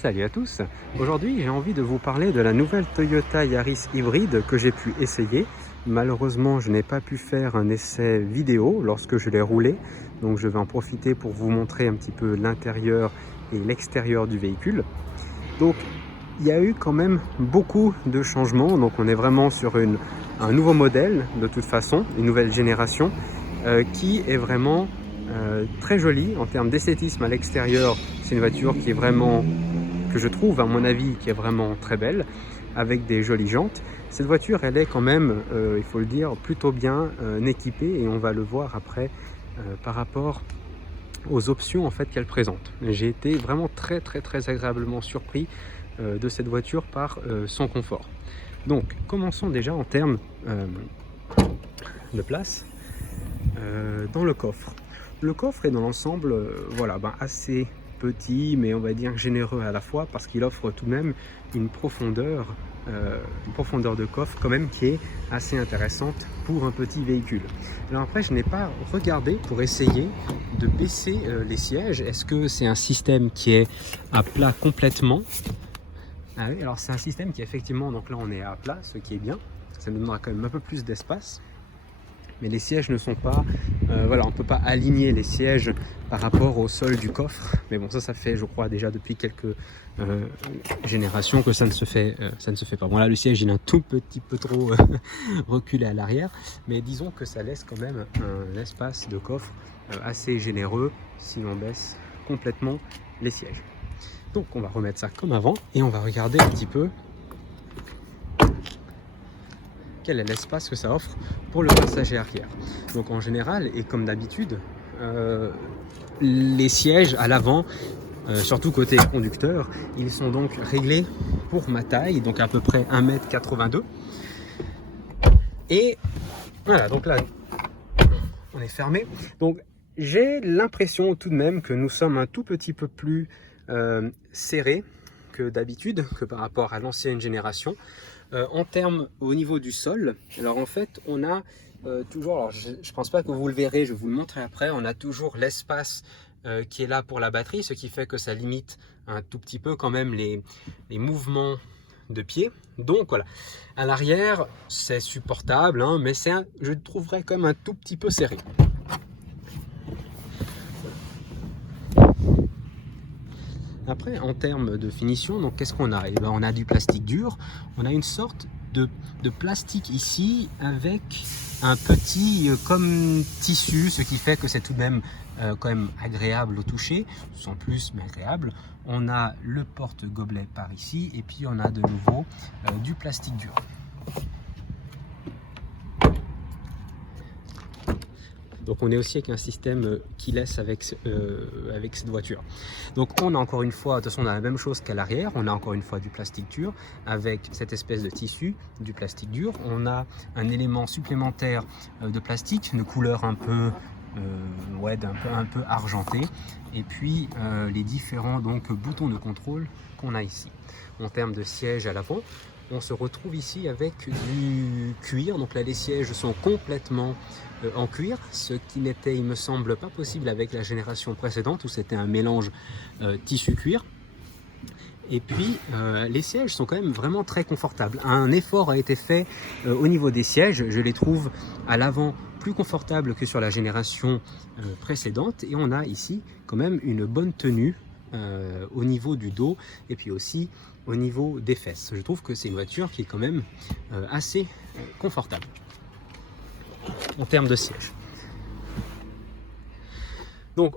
Salut à tous. Aujourd'hui j'ai envie de vous parler de la nouvelle Toyota Yaris hybride que j'ai pu essayer. Malheureusement je n'ai pas pu faire un essai vidéo lorsque je l'ai roulé, donc je vais en profiter pour vous montrer un petit peu l'intérieur et l'extérieur du véhicule. Donc il y a eu quand même beaucoup de changements, donc on est vraiment sur un nouveau modèle de toute façon, une nouvelle génération qui est vraiment très jolie en termes d'esthétisme à l'extérieur. C'est une voiture qui est vraiment, que je trouve à mon avis, qui est vraiment très belle, avec des jolies jantes. Cette voiture, elle est quand même, il faut le dire, plutôt bien équipée, et on va le voir après par rapport aux options en fait qu'elle présente. J'ai été vraiment très agréablement surpris de cette voiture par son confort. Donc commençons déjà en termes de place dans le coffre. Le coffre est dans l'ensemble voilà, assez petit, mais on va dire généreux à la fois, parce qu'il offre tout de même une profondeur de coffre quand même qui est assez intéressante pour un petit véhicule. Alors après, je n'ai pas regardé pour essayer de baisser les sièges. Est-ce que c'est un système qui est à plat complètement? Ah oui, alors c'est un système qui effectivement, donc là on est à plat, ce qui est bien, ça nous donnera quand même un peu plus d'espace. Mais les sièges ne sont pas, voilà, on ne peut pas aligner les sièges par rapport au sol du coffre. Mais bon, ça fait, je crois, déjà depuis quelques générations que ça ne se fait pas. Bon là, le siège, il est un tout petit peu trop reculé à l'arrière, mais disons que ça laisse quand même un espace de coffre assez généreux si l'on baisse complètement les sièges. Donc on va remettre ça comme avant et on va regarder un petit peu quel est l'espace que ça offre pour le passager arrière. Donc en général, et comme d'habitude, les sièges à l'avant, surtout côté conducteur, ils sont donc réglés pour ma taille, donc à peu près 1,82 m. Et voilà, donc là, on est fermé. Donc j'ai l'impression tout de même que nous sommes un tout petit peu plus serrés que d'habitude, que par rapport à l'ancienne génération. En termes au niveau du sol, alors en fait on a toujours, alors je ne pense pas que vous le verrez, je vais vous le montrer après, on a toujours l'espace qui est là pour la batterie, ce qui fait que ça limite un tout petit peu quand même les mouvements de pied. Donc voilà, à l'arrière c'est supportable, hein, mais je le trouverais quand même un tout petit peu serré. Après, en termes de finition, donc qu'est-ce qu'on a? Eh ben, on a du plastique dur, on a une sorte de plastique ici avec un petit comme tissu, ce qui fait que c'est tout de même quand même agréable au toucher, sans plus mais agréable. On a le porte-gobelet par ici et puis on a de nouveau du plastique dur. Donc on est aussi avec un système keyless avec cette voiture. Donc on a encore une fois, de toute façon on a la même chose qu'à l'arrière, on a encore une fois du plastique dur avec cette espèce de tissu, du plastique dur. On a un élément supplémentaire de plastique, de couleur un peu un peu argenté, et puis les différents donc boutons de contrôle qu'on a ici. En termes de siège à l'avant, on se retrouve ici avec du cuir, donc là les sièges sont complètement en cuir, ce qui n'était, il me semble, pas possible avec la génération précédente où c'était un mélange tissu-cuir. Et puis les sièges sont quand même vraiment très confortables. Un effort a été fait au niveau des sièges, je les trouve à l'avant plus confortables que sur la génération précédente, et on a ici quand même une bonne tenue au niveau du dos et puis aussi au niveau des fesses. Je trouve que c'est une voiture qui est quand même assez confortable en termes de siège. Donc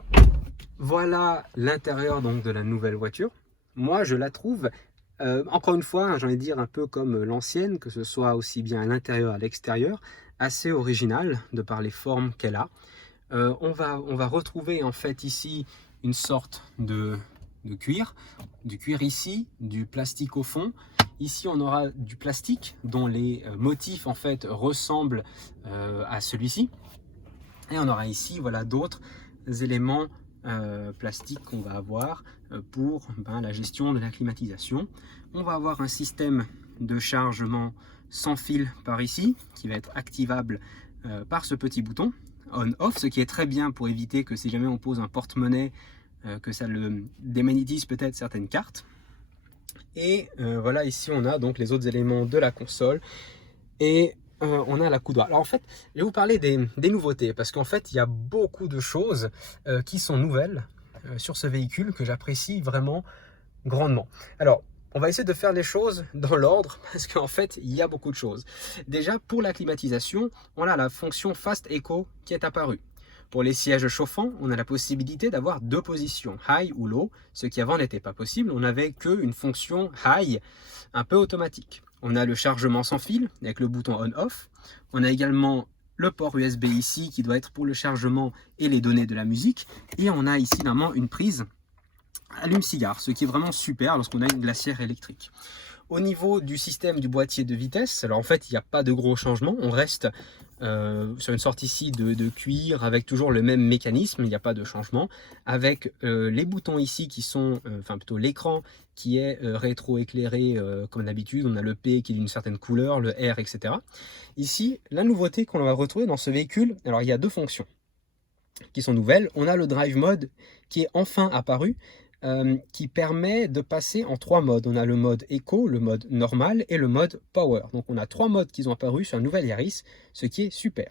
voilà l'intérieur donc de la nouvelle voiture. Moi je la trouve encore une fois, j'ai envie de dire un peu comme l'ancienne, que ce soit aussi bien à l'intérieur à l'extérieur, assez originale de par les formes qu'elle a. On va retrouver en fait ici une sorte de cuir, du cuir ici, du plastique au fond. Ici on aura du plastique dont les motifs en fait ressemblent à celui-ci. Et on aura ici voilà d'autres éléments plastiques qu'on va avoir pour la gestion de la climatisation. On va avoir un système de chargement sans fil par ici qui va être activable par ce petit bouton on-off, ce qui est très bien pour éviter que si jamais on pose un porte-monnaie que ça le démagnétise peut-être certaines cartes. Et voilà, ici on a donc les autres éléments de la console et on a la coudoir. Alors en fait, je vais vous parler des nouveautés parce qu'en fait, il y a beaucoup de choses qui sont nouvelles sur ce véhicule que j'apprécie vraiment grandement. Alors, on va essayer de faire les choses dans l'ordre parce qu'en fait, il y a beaucoup de choses. Déjà, pour la climatisation, on a la fonction Fast Eco qui est apparue. Pour les sièges chauffants, on a la possibilité d'avoir deux positions, high ou low, ce qui avant n'était pas possible. On n'avait qu'une fonction high, un peu automatique. On a le chargement sans fil avec le bouton on-off. On a également le port USB ici qui doit être pour le chargement et les données de la musique. Et on a ici normalement une prise allume-cigare, ce qui est vraiment super lorsqu'on a une glacière électrique. Au niveau du système du boîtier de vitesse, alors en fait il n'y a pas de gros changements, on reste sur une sorte ici de cuir avec toujours le même mécanisme, il n'y a pas de changement, avec les boutons ici qui sont, enfin plutôt l'écran qui est rétro-éclairé comme d'habitude, on a le P qui est d'une certaine couleur, le R, etc. Ici, la nouveauté qu'on va retrouver dans ce véhicule, alors il y a deux fonctions qui sont nouvelles, on a le Drive Mode qui est enfin apparu, qui permet de passer en trois modes. On a le mode Eco, le mode normal et le mode Power. Donc on a trois modes qui ont apparu sur un nouvel Yaris, ce qui est super.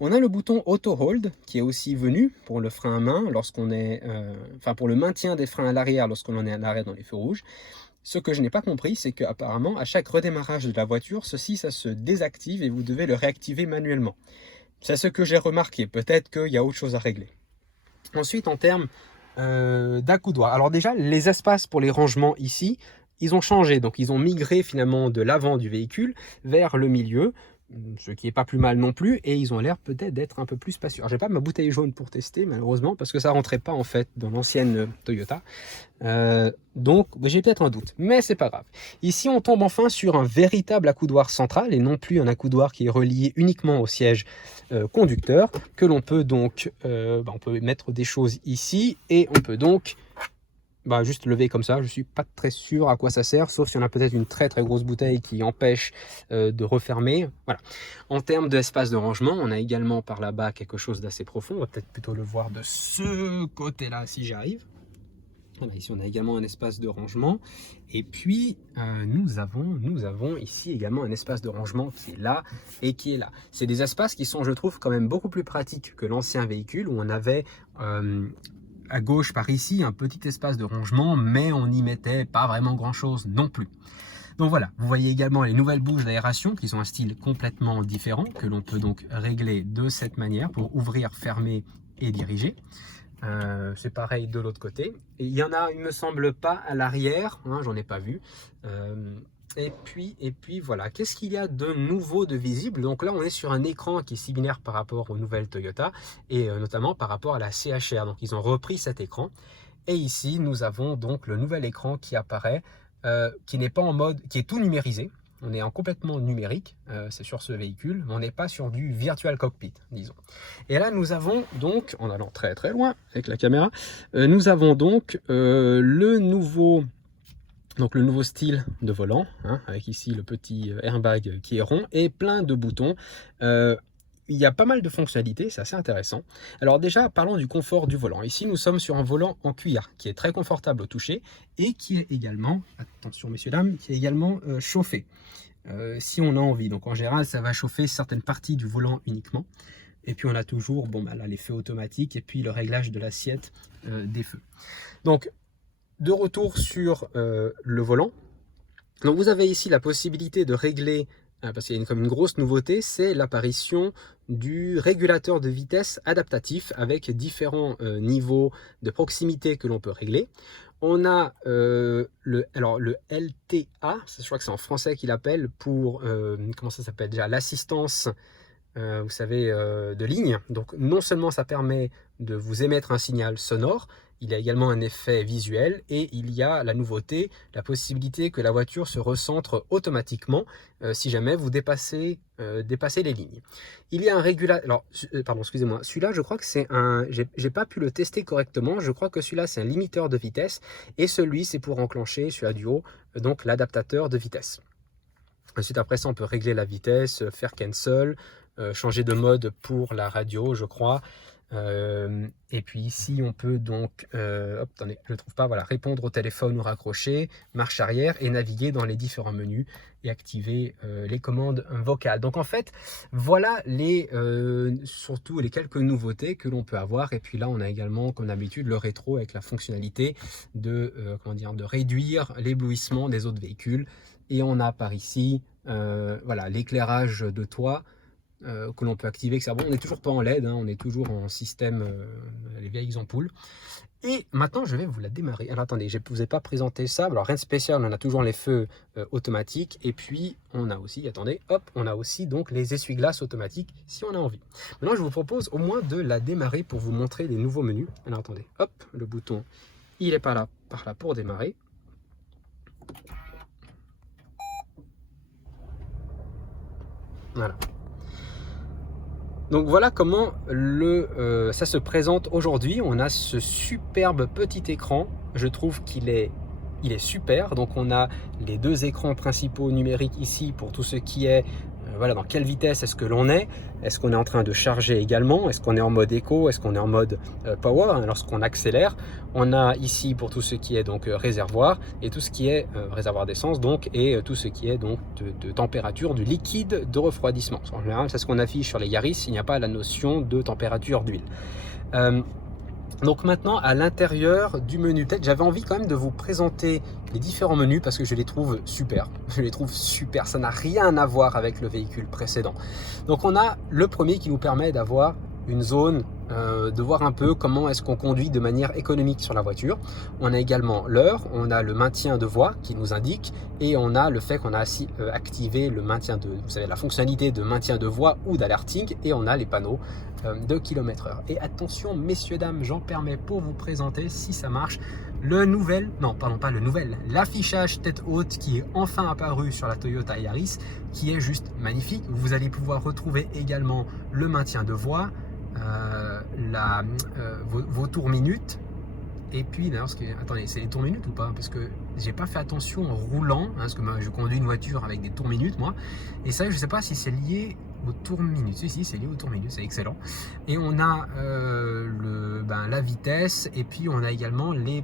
On a le bouton Auto Hold qui est aussi venu pour le frein à main lorsqu'on est, enfin pour le maintien des freins à l'arrière lorsqu'on en est à l'arrêt dans les feux rouges. Ce que je n'ai pas compris, c'est qu'apparemment à chaque redémarrage de la voiture, ça se désactive et vous devez le réactiver manuellement. C'est ce que j'ai remarqué. Peut-être qu'il y a autre chose à régler. Ensuite, en termes d'accoudoir. Alors déjà, les espaces pour les rangements ici, ils ont changé. Donc, ils ont migré finalement de l'avant du véhicule vers le milieu, ce qui n'est pas plus mal non plus. Et ils ont l'air peut-être d'être un peu plus spacieux. Alors, j'ai pas ma bouteille jaune pour tester, malheureusement, parce que ça rentrait pas en fait dans l'ancienne Toyota. Donc, j'ai peut-être un doute, mais c'est pas grave. Ici, on tombe enfin sur un véritable accoudoir central et non plus un accoudoir qui est relié uniquement au siège conducteur, que l'on peut donc, on peut mettre des choses ici et on peut donc juste lever comme ça. Je suis pas très sûr à quoi ça sert, sauf si on a peut-être une très très grosse bouteille qui empêche de refermer. Voilà. En termes d'espace de rangement, on a également par là-bas quelque chose d'assez profond. On va peut-être plutôt le voir de ce côté-là si j'y arrive. Voilà, ici on a également un espace de rangement et puis nous avons ici également un espace de rangement qui est là et qui est là. C'est des espaces qui sont, je trouve, quand même beaucoup plus pratiques que l'ancien véhicule où on avait à gauche par ici un petit espace de rangement, mais on n'y mettait pas vraiment grand chose non plus. Donc voilà, vous voyez également les nouvelles bouches d'aération qui sont un style complètement différent que l'on peut donc régler de cette manière pour ouvrir, fermer et diriger. C'est pareil de l'autre côté. Et il y en a, il me semble pas à l'arrière, hein, j'en ai pas vu. Et puis voilà, qu'est-ce qu'il y a de nouveau de visible? Donc là, on est sur un écran qui est similaire par rapport aux nouvelles Toyota et notamment par rapport à la CHR. Donc ils ont repris cet écran. Et ici, nous avons donc le nouvel écran qui apparaît, qui n'est pas en mode, qui est tout numérisé. On est en complètement numérique, c'est sur ce véhicule, mais on n'est pas sur du virtual cockpit, disons. Et là, nous avons donc, en allant très très loin avec la caméra, nous avons donc le nouveau style de volant, hein, avec ici le petit airbag qui est rond et plein de boutons. Il y a pas mal de fonctionnalités, c'est assez intéressant. Alors déjà, parlons du confort du volant. Ici, nous sommes sur un volant en cuir qui est très confortable au toucher et qui est également, attention messieurs dames, qui est également chauffé si on a envie. Donc en général, ça va chauffer certaines parties du volant uniquement. Et puis on a toujours, là, les feux automatiques et puis le réglage de l'assiette des feux. Donc de retour sur le volant. Donc vous avez ici la possibilité de régler, parce qu'il y a comme une grosse nouveauté, c'est l'apparition du régulateur de vitesse adaptatif avec différents niveaux de proximité que l'on peut régler. On a le LTA, je crois que c'est en français qu'il appelle, pour, comment ça s'appelle déjà, l'assistance, vous savez, de ligne. Donc non seulement ça permet de vous émettre un signal sonore, il y a également un effet visuel et il y a la nouveauté, la possibilité que la voiture se recentre automatiquement si jamais vous dépassez les lignes. Il y a un régulateur, alors pardon, excusez-moi, celui-là je crois que c'est un, j'ai pas pu le tester correctement, je crois que celui-là c'est un limiteur de vitesse et celui c'est pour enclencher celui-là du haut, donc l'adaptateur de vitesse. Ensuite après ça on peut régler la vitesse, faire cancel, changer de mode pour la radio je crois. Et puis ici, on peut donc, attendez, je ne trouve pas, voilà, répondre au téléphone ou raccrocher, marche arrière et naviguer dans les différents menus et activer les commandes vocales. Donc en fait, voilà surtout les quelques nouveautés que l'on peut avoir. Et puis là, on a également, comme d'habitude, le rétro avec la fonctionnalité de réduire l'éblouissement des autres véhicules. Et on a par ici, voilà, l'éclairage de toit. Que l'on peut activer, que ça, bon, on n'est toujours pas en LED, hein, on est toujours en système, les vieilles ampoules. Et maintenant, je vais vous la démarrer. Alors attendez, je ne vous ai pas présenté ça. Alors rien de spécial, on a toujours les feux automatiques. Et puis, on a aussi, attendez, hop, on a aussi donc les essuie-glaces automatiques si on a envie. Maintenant, je vous propose au moins de la démarrer pour vous montrer les nouveaux menus. Alors attendez, hop, le bouton, il est par là pour démarrer. Voilà. Donc voilà comment ça se présente aujourd'hui. On a ce superbe petit écran. Je trouve qu'il est super. Donc on a les deux écrans principaux numériques ici pour tout ce qui est voilà, dans quelle vitesse est-ce que l'on est. Est-ce qu'on est en train de charger également? Est-ce qu'on est en mode éco? Est-ce qu'on est en mode power, hein, lorsqu'on accélère? On a ici pour tout ce qui est donc réservoir et tout ce qui est réservoir d'essence donc et tout ce qui est donc de température du liquide de refroidissement. En général, c'est ce qu'on affiche sur les Yaris. Il n'y a pas la notion de température d'huile. Donc maintenant, à l'intérieur du menu tête, j'avais envie quand même de vous présenter les différents menus parce que je les trouve super. Je les trouve super, ça n'a rien à voir avec le véhicule précédent. Donc on a le premier qui nous permet d'avoir une zone, de voir un peu comment est-ce qu'on conduit de manière économique sur la voiture. On a également l'heure, on a le maintien de voie qui nous indique et on a le fait qu'on a activé le maintien vous savez, la fonctionnalité de maintien de voie ou d'alerting et on a les panneaux de km/h. Et attention messieurs dames, j'en permets pour vous présenter si ça marche l'affichage tête haute qui est enfin apparu sur la Toyota Yaris qui est juste magnifique. Vous allez pouvoir retrouver également le maintien de voie, vos tours minutes. Et puis d'ailleurs, attendez, c'est les tours minutes ou pas? Parce que j'ai pas fait attention en roulant, hein, parce que moi, je conduis une voiture avec des tours minutes moi, et ça je sais pas si c'est lié aux tours minutes. Si, c'est lié aux tours minutes, c'est excellent. Et on a la vitesse, et puis on a également les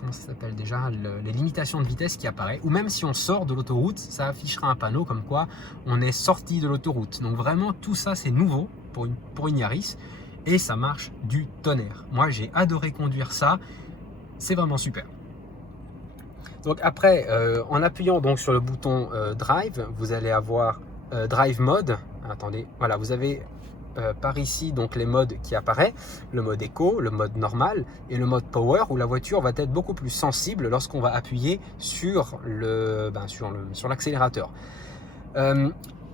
comment ça s'appelle déjà, les limitations de vitesse qui apparaissent, ou même si on sort de l'autoroute, ça affichera un panneau comme quoi on est sorti de l'autoroute. Donc vraiment tout ça c'est nouveau pour une Yaris et ça marche du tonnerre. Moi j'ai adoré conduire ça, c'est vraiment super. Donc après, en appuyant donc sur le bouton Drive, vous allez avoir Drive Mode. Attendez, voilà, vous avez par ici donc les modes qui apparaissent, le mode éco, le mode normal et le mode power où la voiture va être beaucoup plus sensible lorsqu'on va appuyer sur l'accélérateur.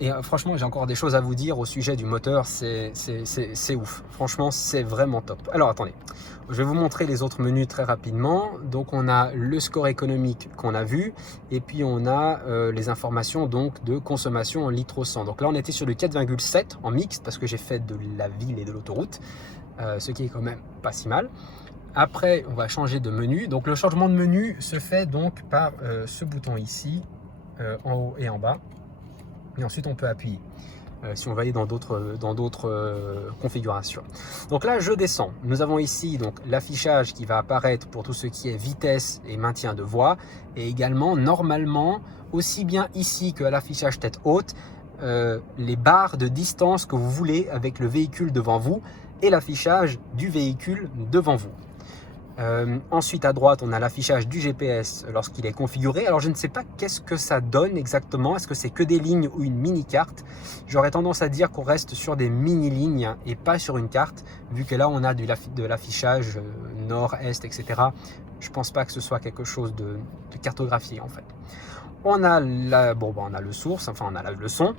Et franchement, j'ai encore des choses à vous dire au sujet du moteur, c'est ouf. Franchement, c'est vraiment top. Alors attendez, je vais vous montrer les autres menus très rapidement. Donc on a le score économique qu'on a vu et puis on a les informations donc de consommation en litres au 100. Donc là on était sur le 4,7 en mixte parce que j'ai fait de la ville et de l'autoroute, ce qui est quand même pas si mal. Après on va changer de menu. Donc le changement de menu se fait donc par ce bouton ici, en haut et en bas. Et ensuite on peut appuyer si on va aller dans d'autres configurations. Donc là je descends, nous avons ici donc l'affichage qui va apparaître pour tout ce qui est vitesse et maintien de voie et également normalement aussi bien ici que à l'affichage tête haute les barres de distance que vous voulez avec le véhicule devant vous et l'affichage du véhicule devant vous. Ensuite à droite on a l'affichage du GPS lorsqu'il est configuré. Alors je ne sais pas qu'est-ce que ça donne exactement, est-ce que c'est que des lignes ou une mini carte? J'aurais tendance à dire qu'on reste sur des mini lignes et pas sur une carte, vu que là on a de l'affichage nord, est, etc. Je pense pas que ce soit quelque chose de cartographié en fait. On a on a le source, enfin on a le son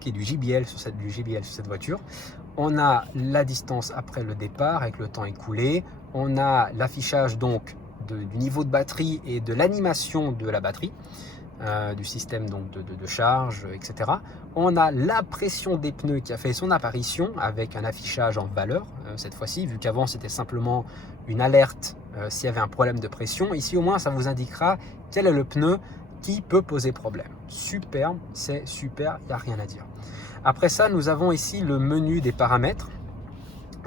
qui est du JBL sur cette voiture. On a la distance après le départ avec le temps écoulé. On a l'affichage donc du niveau de batterie et de l'animation de la batterie, du système donc de charge, etc. On a la pression des pneus qui a fait son apparition avec un affichage en valeur cette fois-ci, vu qu'avant c'était simplement une alerte s'il y avait un problème de pression. Ici au moins ça vous indiquera quel est le pneu qui peut poser problème. Superbe, c'est super, il n'y a rien à dire. Après ça, nous avons ici le menu des paramètres.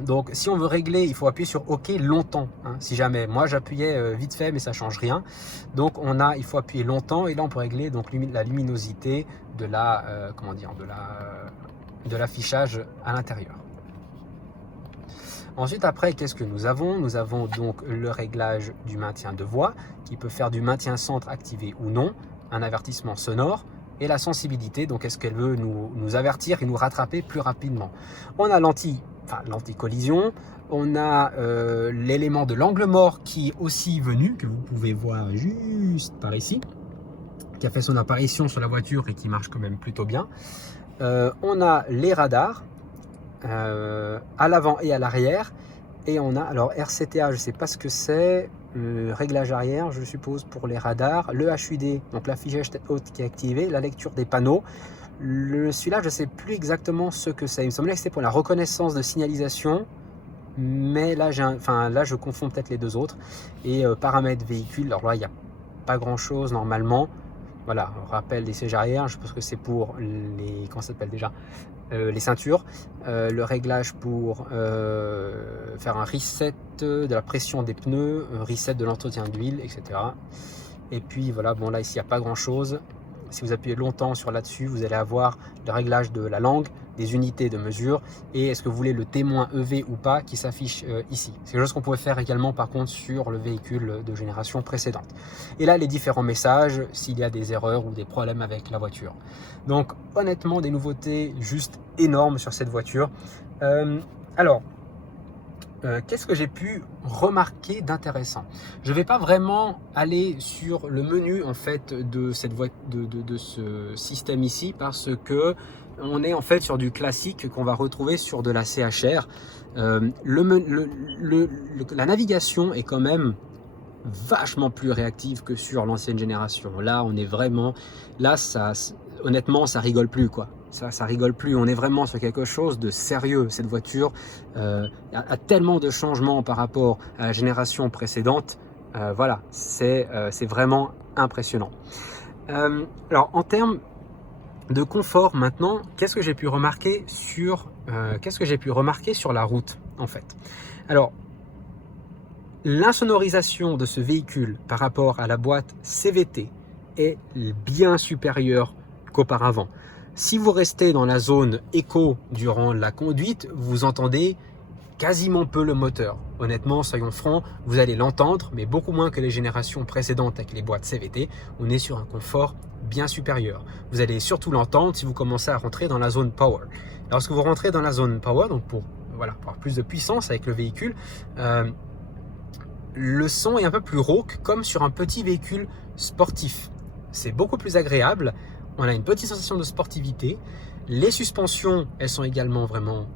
Donc si on veut régler, il faut appuyer sur OK longtemps, hein, si jamais. Moi j'appuyais vite fait mais ça change rien. Donc il faut appuyer longtemps et là on peut régler donc la luminosité de de l'affichage à l'intérieur. Ensuite après, qu'est-ce que nous avons? Nous avons donc le réglage du maintien de voix qui peut faire du maintien centre activé ou non, un avertissement sonore et la sensibilité, donc est-ce qu'elle veut nous avertir et nous rattraper plus rapidement. On a l'anti-collision, on a l'élément de l'angle mort qui est aussi venu, que vous pouvez voir juste par ici, qui a fait son apparition sur la voiture et qui marche quand même plutôt bien. On a les radars à l'avant et à l'arrière, et on a alors RCTA, je ne sais pas ce que c'est, réglage arrière je suppose pour les radars, le HUD, donc l'affichage tête haute qui est activé, la lecture des panneaux. Celui-là je ne sais plus exactement ce que c'est, il me semblait que c'était pour la reconnaissance de signalisation, mais là, là je confonds peut-être les deux autres. Et paramètres véhicule, alors là il n'y a pas grand chose normalement. Voilà, on rappelle les sièges arrière, je pense que c'est pour les, comment ça s'appelle déjà, les ceintures, le réglage pour faire un reset de la pression des pneus, un reset de l'entretien d'huile, etc. Et puis voilà, bon là ici il n'y a pas grand chose. Si vous appuyez longtemps sur là-dessus, vous allez avoir le réglage de la langue, des unités de mesure et est-ce que vous voulez le témoin EV ou pas qui s'affiche ici. C'est quelque chose qu'on pouvait faire également par contre sur le véhicule de génération précédente. Et là les différents messages s'il y a des erreurs ou des problèmes avec la voiture. Donc honnêtement des nouveautés juste énormes sur cette voiture. Qu'est-ce que j'ai pu remarquer d'intéressant? Je ne vais pas vraiment aller sur le menu en fait de cette de ce système ici parce que on est en fait sur du classique qu'on va retrouver sur de la CHR. La navigation est quand même vachement plus réactive que sur l'ancienne génération. Là, on est vraiment honnêtement, ça rigole plus quoi. Ça rigole plus, on est vraiment sur quelque chose de sérieux. Cette voiture a tellement de changements par rapport à la génération précédente. Voilà, c'est vraiment impressionnant. Alors en termes de confort maintenant, qu'est-ce que j'ai pu remarquer sur la route en fait? Alors l'insonorisation de ce véhicule par rapport à la boîte CVT est bien supérieure qu'auparavant. Si vous restez dans la zone éco durant la conduite, vous entendez quasiment peu le moteur. Honnêtement, soyons francs, vous allez l'entendre, mais beaucoup moins que les générations précédentes avec les boîtes CVT. On est sur un confort bien supérieur. Vous allez surtout l'entendre si vous commencez à rentrer dans la zone Power. Lorsque vous rentrez dans la zone Power, donc pour avoir plus de puissance avec le véhicule, le son est un peu plus rauque, comme sur un petit véhicule sportif. C'est beaucoup plus agréable. On a une petite sensation de sportivité. Les suspensions, elles sont également vraiment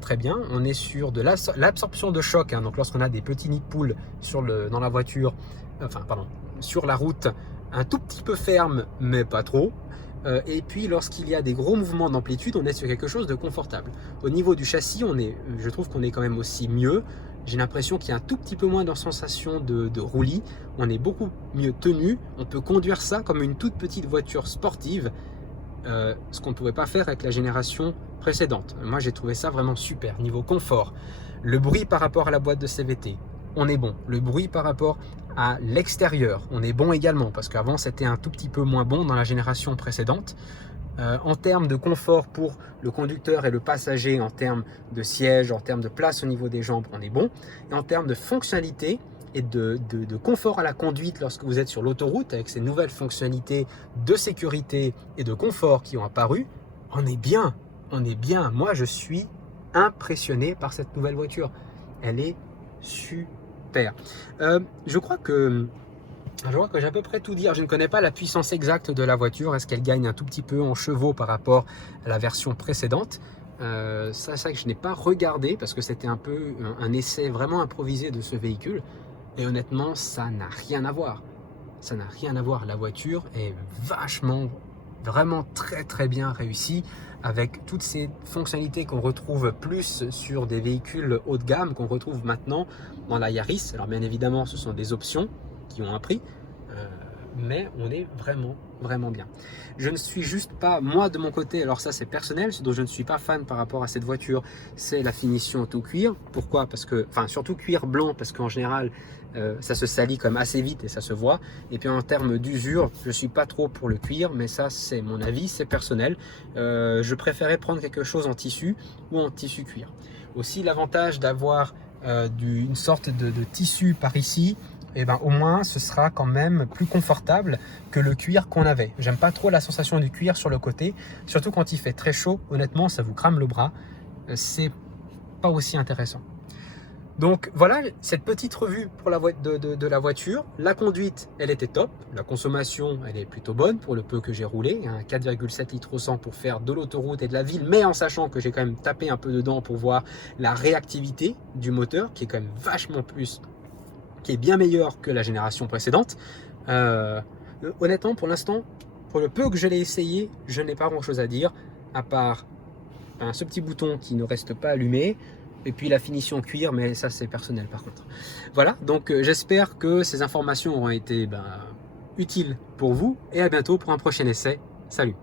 très bien. On est sur de l'absorption de choc. Hein, donc lorsqu'on a des petits nids de poules dans la voiture, sur la route, un tout petit peu ferme, mais pas trop. Et puis lorsqu'il y a des gros mouvements d'amplitude, on est sur quelque chose de confortable. Au niveau du châssis, je trouve qu'on est quand même aussi mieux. J'ai l'impression qu'il y a un tout petit peu moins de sensation de roulis. On est beaucoup mieux tenu. On peut conduire ça comme une toute petite voiture sportive, ce qu'on ne pouvait pas faire avec la génération précédente. Moi, j'ai trouvé ça vraiment super. Niveau confort, le bruit par rapport à la boîte de CVT, on est bon. Le bruit par rapport à l'extérieur, on est bon également, parce qu'avant, c'était un tout petit peu moins bon dans la génération précédente. En termes de confort pour le conducteur et le passager, en termes de siège, en termes de place au niveau des jambes, on est bon. Et en termes de fonctionnalité et de confort à la conduite lorsque vous êtes sur l'autoroute, avec ces nouvelles fonctionnalités de sécurité et de confort qui ont apparu, on est bien, on est bien. Moi, je suis impressionné par cette nouvelle voiture. Elle est super. Je crois que j'ai à peu près tout dit. Je ne connais pas la puissance exacte de la voiture. Est-ce qu'elle gagne un tout petit peu en chevaux par rapport à la version précédente? Ça que je n'ai pas regardé parce que c'était un peu un essai vraiment improvisé de ce véhicule. Et honnêtement, ça n'a rien à voir. Ça n'a rien à voir. La voiture est vraiment très très bien réussie avec toutes ces fonctionnalités qu'on retrouve plus sur des véhicules haut de gamme qu'on retrouve maintenant dans la Yaris. Alors bien évidemment, ce sont des options qui ont un prix. mais on est vraiment bien. Je ne suis juste pas, moi de mon côté, alors ça c'est personnel, ce dont je ne suis pas fan par rapport à cette voiture, c'est la finition tout cuir. Pourquoi? Parce que, enfin surtout cuir blanc, parce qu'en général ça se salit comme assez vite et ça se voit. Et puis en termes d'usure, je suis pas trop pour le cuir, mais ça c'est mon avis, c'est personnel. Je préférais prendre quelque chose en tissu ou en tissu cuir. Aussi l'avantage d'avoir une sorte de tissu par ici, et ben au moins ce sera quand même plus confortable que le cuir qu'on avait. J'aime pas trop la sensation du cuir sur le côté, surtout quand il fait très chaud. Honnêtement, ça vous crame le bras, c'est pas aussi intéressant. Donc voilà cette petite revue pour de la voiture. La conduite, elle était top. La consommation, elle est plutôt bonne pour le peu que j'ai roulé. 4,7 litres au 100 pour faire de l'autoroute et de la ville, mais en sachant que j'ai quand même tapé un peu dedans pour voir la réactivité du moteur, qui est quand même vachement plus, qui est bien meilleure que la génération précédente. Honnêtement, pour l'instant, pour le peu que je l'ai essayé, je n'ai pas grand chose à dire, à part ce petit bouton qui ne reste pas allumé, et puis la finition cuir, mais ça c'est personnel par contre. Voilà, donc j'espère que ces informations auront été utiles pour vous, et à bientôt pour un prochain essai. Salut!